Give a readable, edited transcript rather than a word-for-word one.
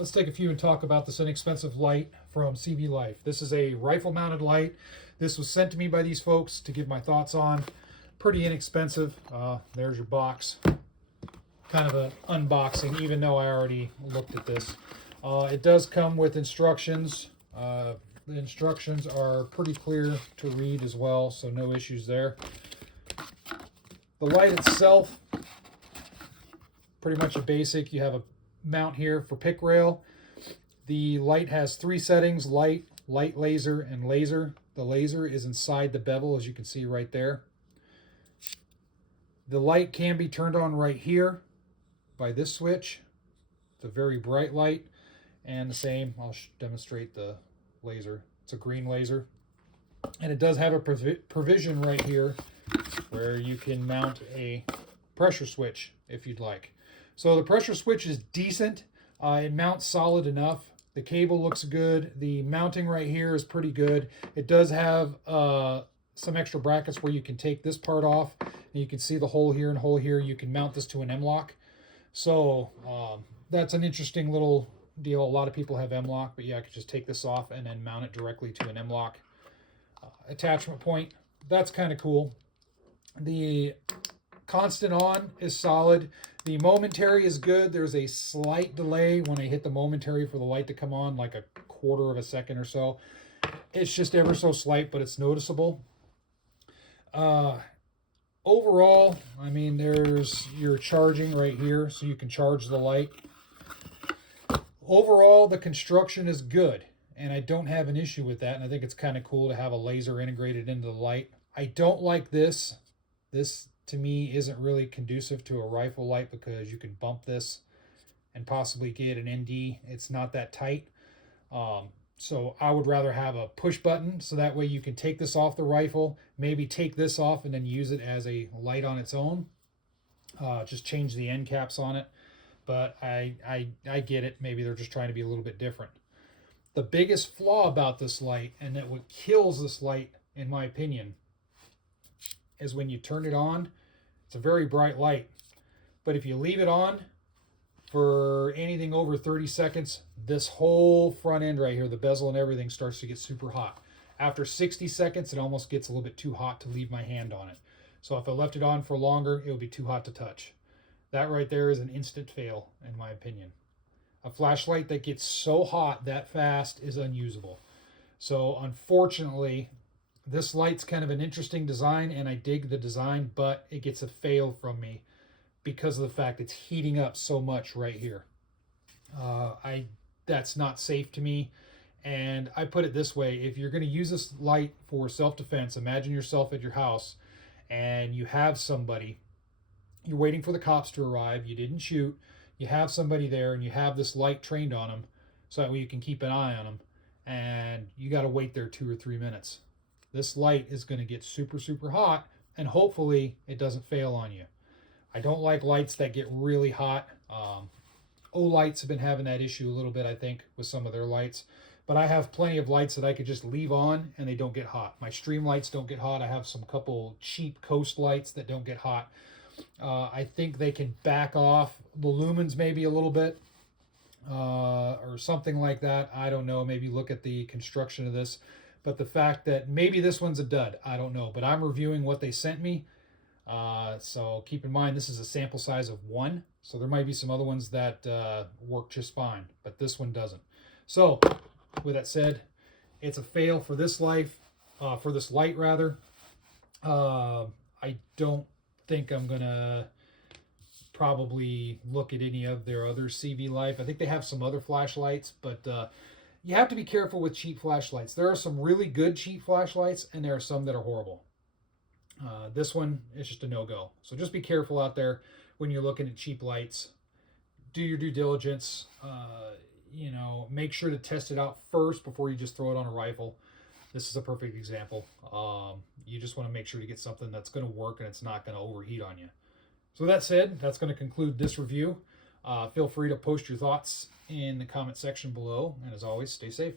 let's take a few and talk about this inexpensive light from CVLife. This is a rifle mounted light. This was sent to me by these folks to give my thoughts on. Pretty inexpensive. There's your box. Kind of an unboxing, even though I already looked at this. It does come with instructions. The instructions are pretty clear to read as well, so no issues there. The light itself, pretty much a basic. You have a mount here for pick rail. The light has 3 settings: light, light laser, and laser. The laser is inside the bevel, as you can see right there. The light can be turned on right here by this switch. It's a very bright light. And the same, I'll demonstrate the laser. It's a green laser. And it does have a provision right here where you can mount a pressure switch if you'd like. So the pressure switch is decent. It mounts solid enough. The cable looks good. The mounting right here is pretty good. It does have some extra brackets where you can take this part off. And you can see the hole here and hole here. You can mount this to an M-lock. So that's an interesting little deal. A lot of people have M-lock, but yeah, I could just take this off and then mount it directly to an M-lock attachment point. That's kind of cool. The constant on is solid. The momentary is good. There's a slight delay when I hit the momentary for the light to come on, like a quarter of a second or so. It's just ever so slight, but it's noticeable. Overall, I mean, there's your charging right here, so you can charge the light. Overall, the construction is good, and I don't have an issue with that, and I think it's kind of cool to have a laser integrated into the light. I don't like this. This, to me, isn't really conducive to a rifle light because you can bump this and possibly get an ND. It's not that tight. So I would rather have a push button, so that way you can take this off the rifle, maybe take this off and then use it as a light on its own. Just change the end caps on it. But I get it. Maybe they're just trying to be a little bit different. The biggest flaw about this light, and that what kills this light, in my opinion, is when you turn it on. It's a very bright light. But if you leave it on for anything over 30 seconds, this whole front end right here, the bezel and everything, starts to get super hot. After 60 seconds, it almost gets a little bit too hot to leave my hand on it. So if I left it on for longer, it would be too hot to touch. That right there is an instant fail, in my opinion. A flashlight that gets so hot that fast is unusable. So unfortunately, this light's kind of an interesting design, and I dig the design, but it gets a fail from me because of the fact it's heating up so much right here. That's not safe to me. And I put it this way: if you're going to use this light for self-defense, imagine yourself at your house and you have somebody, you're waiting for the cops to arrive, you didn't shoot, you have somebody there and you have this light trained on them so that way you can keep an eye on them, and you got to wait there 2 or 3 minutes. This light is going to get super, super hot, and hopefully it doesn't fail on you. I don't like lights that get really hot. Olights have been having that issue a little bit, I think, with some of their lights. But I have plenty of lights that I could just leave on and they don't get hot. My stream lights don't get hot. I have some couple cheap coast lights that don't get hot. I think they can back off the lumens maybe a little bit or something like that. I don't know. Maybe look at the construction of this. But the fact that maybe this one's a dud, I don't know. But I'm reviewing what they sent me. So keep in mind, this is a sample size of 1. So there might be some other ones that work just fine, but this one doesn't. So with that said, it's a fail for this light rather. I don't think I'm going to probably look at any of their other CVLife. I think they have some other flashlights, but you have to be careful with cheap flashlights. There are some really good cheap flashlights, and there are some that are horrible. This one is just a no-go. So just be careful out there when you're looking at cheap lights. Do your due diligence. Make sure to test it out first before you just throw it on a rifle. This is a perfect example. You just want to make sure to get something that's going to work and it's not going to overheat on you. So that said, that's going to conclude this review. Feel free to post your thoughts in the comment section below. And as always, stay safe.